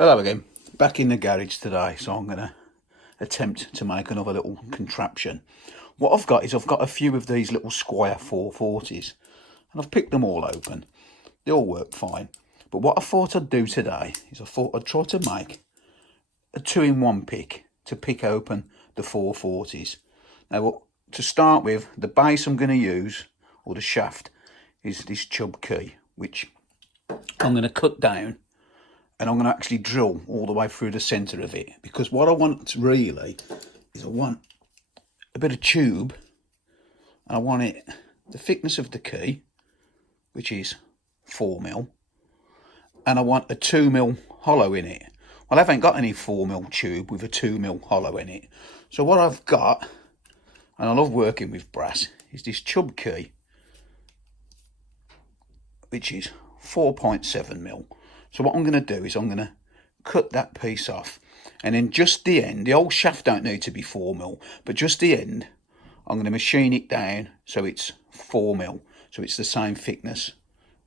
Hello again, back in the garage today, so I'm going to attempt to make another little contraption. What I've got is I've got a few of these little Squire 440s and I've picked them all open. They all work fine, but what I thought I'd do today is I thought I'd try to make a 2-in-1 pick to pick open the 440s. Now to start with, the base I'm going to use, or the shaft, is this chub key, which I'm going to cut down and I'm going to actually drill all the way through the centre of it, because what I want really is I want a bit of tube, and I want it the thickness of the key, which is 4mm, and I want a 2mm hollow in it. Well, I haven't got any 4mm tube with a 2mm hollow in it, so what I've got, and I love working with brass, is this chub key, which is 4.7mm. So what I'm going to do is I'm going to cut that piece off, and then just the end, the whole shaft don't need to be 4mm, but just the end, I'm going to machine it down so it's 4mm, so it's the same thickness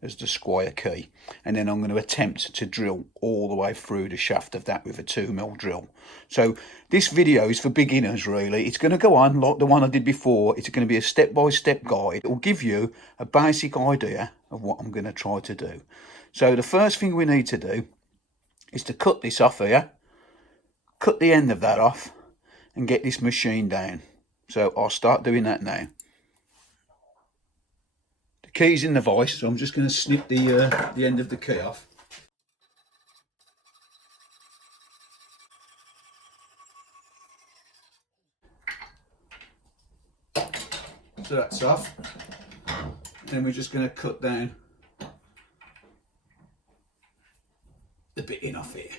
as the Squire key, and then I'm going to attempt to drill all the way through the shaft of that with a 2mm drill. So this video is for beginners really. It's going to go on like the one I did before. It's going to be a step-by-step guide. It will give you a basic idea of what I'm going to try to do. So the first thing we need to do is to cut this off here, cut the end of that off, and get this machine down. So I'll start doing that now. The key's in the vise, so I'm just going to snip the end of the key off. So that's off. Then we're just going to cut down the bit in off it.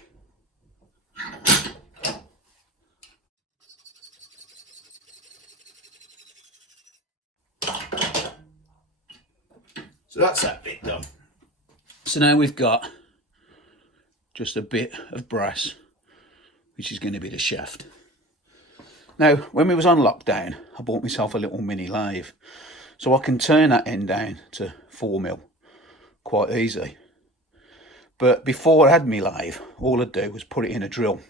So that's that bit done. So now we've got just a bit of brass, which is going to be the shaft. Now, when we was on lockdown, I bought myself a little mini lathe, so I can turn that end down to 4mm quite easy. But before I had my lathe, all I'd do was put it in a drill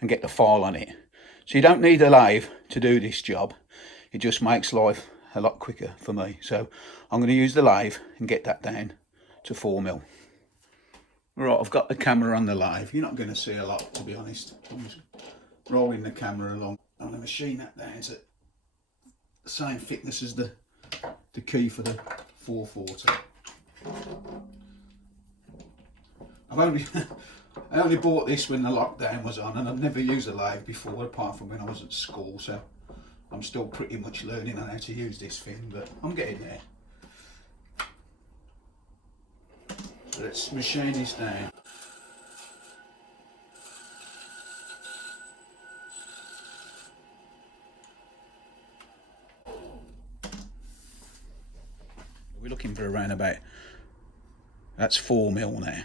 and get the file on it. So you don't need a lathe to do this job. It just makes life a lot quicker for me. So I'm going to use the lathe and get that down to 4mm. Right, I've got the camera on the lathe. You're not going to see a lot, to be honest. I'm just rolling the camera along. I'm going to machine that down to the same thickness as the key for the 440. I only bought this when the lockdown was on, and I've never used a lathe before, apart from when I was at school, so I'm still pretty much learning on how to use this thing, but I'm getting there. So let's machine this down. We're looking for around about, that's 4mm now,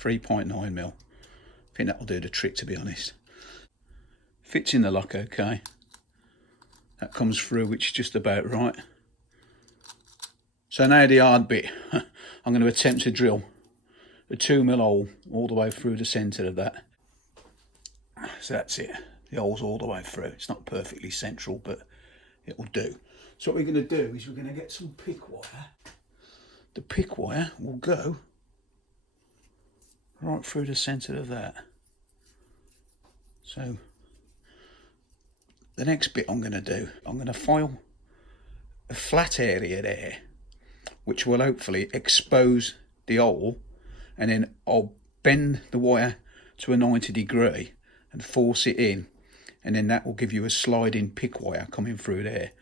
3.9mm. I think that'll do the trick, to be honest. Fits in the lock okay. That comes through, which is just about right. So now the hard bit. I'm going to attempt to drill a 2mm hole all the way through the centre of that. So that's it. The hole's all the way through. It's not perfectly central, but it'll do. So what we're going to do is we're going to get some pick wire. The pick wire will go right through the centre of that. So the next bit I'm going to do, I'm going to file a flat area there, which will hopefully expose the hole, and then I'll bend the wire to a 90 degree and force it in, and then that will give you a sliding pick wire coming through there.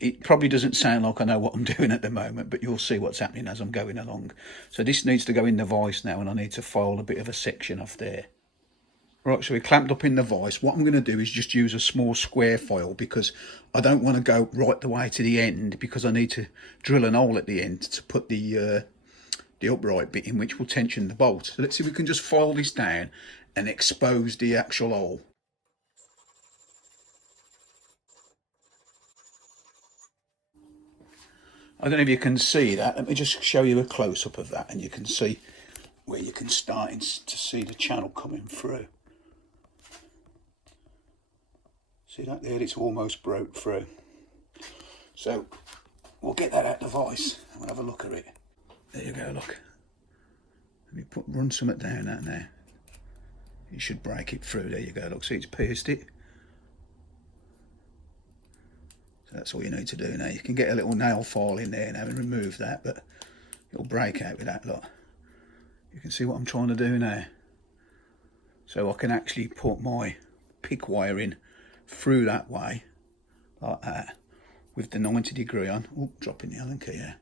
It probably doesn't sound like I know what I'm doing at the moment, but you'll see what's happening as I'm going along. So this needs to go in the vise now, and I need to file a bit of a section off there. Right, so we're clamped up in the vise. What I'm going to do is just use a small square file, because I don't want to go right the way to the end, because I need to drill an hole at the end to put the upright bit in, which will tension the bolt. So let's see if we can just file this down and expose the actual hole. I don't know if you can see that. Let me just show you a close-up of that, and you can see where you can start to see the channel coming through. See that there? It's almost broke through. So we'll get that out of the vise and we'll have a look at it. There you go, look. Let me run something down that there. You should break it through. There you go, look, see it's pierced it. So that's all you need to do now. You can get a little nail file in there now and remove that, but it'll break out with that, look. You can see what I'm trying to do now. So I can actually put my pick wire in through that way, like that, with the 90° on. Oh, dropping the Allen key here.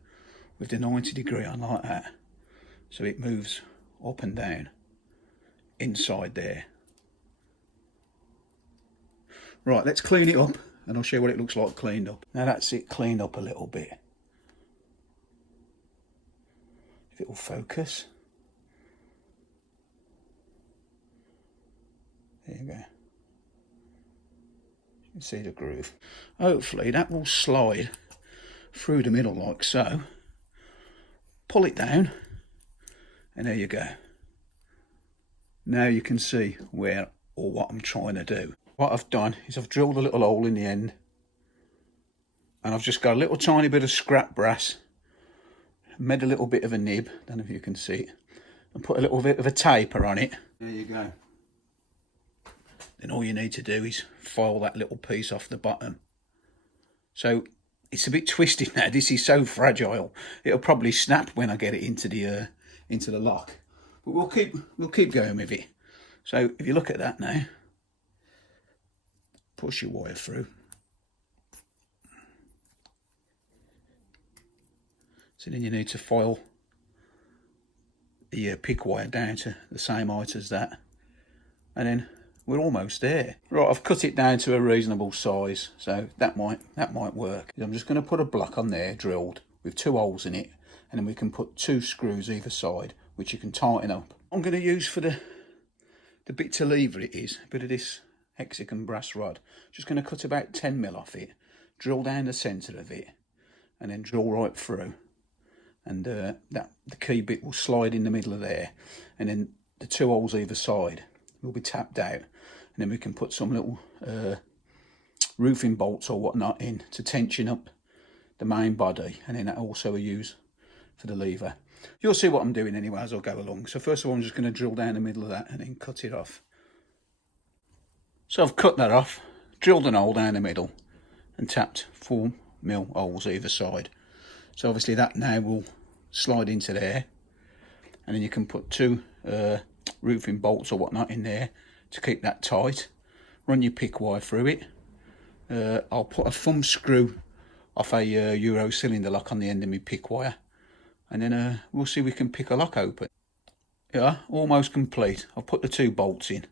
With the 90° on like that. So it moves up and down inside there. Right, let's clean it up and I'll show you what it looks like cleaned up. Now that's it cleaned up a little bit. If it will focus. There you go. You can see the groove. Hopefully that will slide through the middle like so. Pull it down and there you go. Now you can see where or what I'm trying to do. What I've done is I've drilled a little hole in the end and I've just got a little tiny bit of scrap brass, made a little bit of a nib, don't know if you can see it, and put a little bit of a taper on it. There you go. Then all you need to do is file that little piece off the bottom. So it's a bit twisted now. This is so fragile. It'll probably snap when I get it into the lock. But we'll keep going with it. So if you look at that now, push your wire through. So then you need to file the pick wire down to the same height as that, and then we're almost there. Right, I've cut it down to a reasonable size, so that might work. I'm just going to put a block on there, drilled, with 2 holes in it, and then we can put 2 screws either side, which you can tighten up. I'm going to use for the bit to lever it is a bit of this hexagon brass rod. Just going to cut about 10mm off it, drill down the centre of it, and then drill right through. And the key bit will slide in the middle of there, and then the 2 holes either side will be tapped out, and then we can put some little roofing bolts or whatnot in to tension up the main body, and then that also we use for the lever. You'll see what I'm doing anyway as I go along. So first of all I'm just going to drill down the middle of that and then cut it off. So I've cut that off, drilled an hole down the middle and tapped 4mm holes either side. So obviously that now will slide into there, and then you can put 2 roofing bolts or whatnot in there to keep that tight. Run your pick wire through it. I'll put a thumb screw off a Euro cylinder lock on the end of my pick wire, and then we'll see if we can pick a lock open. Yeah, almost complete. I've put the 2 bolts in.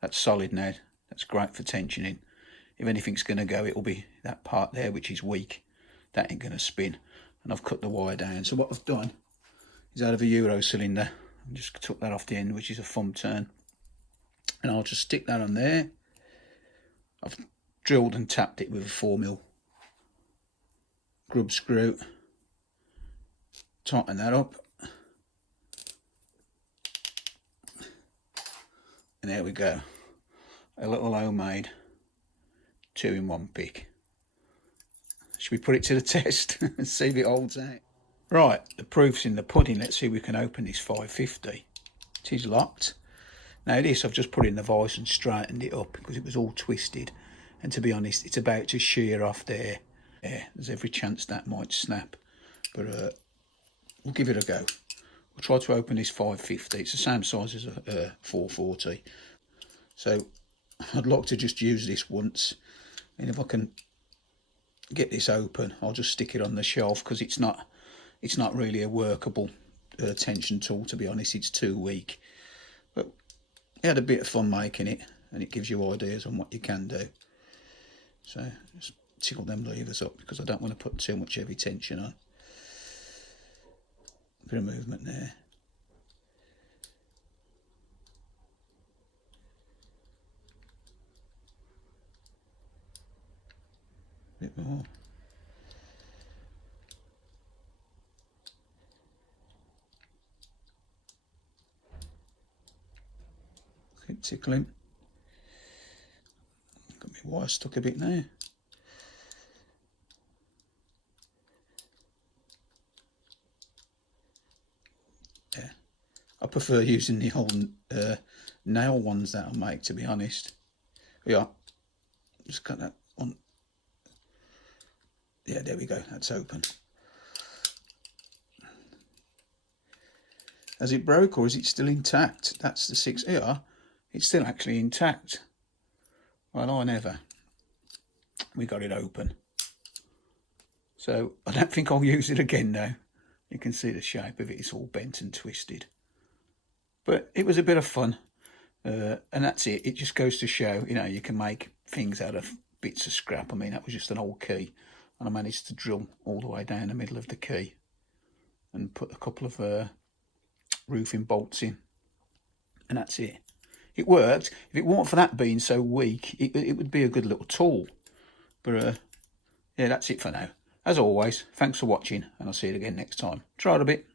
That's solid now. That's great for tensioning. If anything's going to go, it'll be that part there which is weak. That ain't going to spin. And I've cut the wire down. So what I've done is out of a Euro cylinder, I just took that off the end, which is a thumb turn, and I'll just stick that on there. I've drilled and tapped it with a 4mm grub screw. Tighten that up, and there we go, a little homemade 2-in-1 pick. Should we put it to the test and see if it holds out? Right, the proof's in the pudding. Let's see if we can open this 550. It is locked. Now this I've just put in the vise and straightened it up because it was all twisted, and to be honest it's about to shear off there. Yeah, there's every chance that might snap, but we'll give it a go. We'll try to open this 550. It's the same size as a 440. So I'd like to just use this once, and if I can get this open I'll just stick it on the shelf, because it's not really a workable tension tool, to be honest. It's too weak, but I had a bit of fun making it, and it gives you ideas on what you can do. So just tickle them levers up because I don't want to put too much heavy tension on. A bit of movement there. A bit more. him, tickle him. Got my wire stuck a bit there. Yeah, I prefer using the old nail ones that I make, to be honest. Yeah, just got that on. Yeah, there we go, that's open. Has it broke or is it still intact? That's the 6. Here, it's still actually intact. Well, I never. We got it open. So I don't think I'll use it again now. You can see the shape of it, it's all bent and twisted. But it was a bit of fun. And that's it. It just goes to show, you know, you can make things out of bits of scrap. I mean, that was just an old key. And I managed to drill all the way down the middle of the key and put a couple of roofing bolts in, and that's it. It worked. If it weren't for that being so weak, it would be a good little tool. But yeah, that's it for now. As always, thanks for watching, and I'll see you again next time. Try it a bit.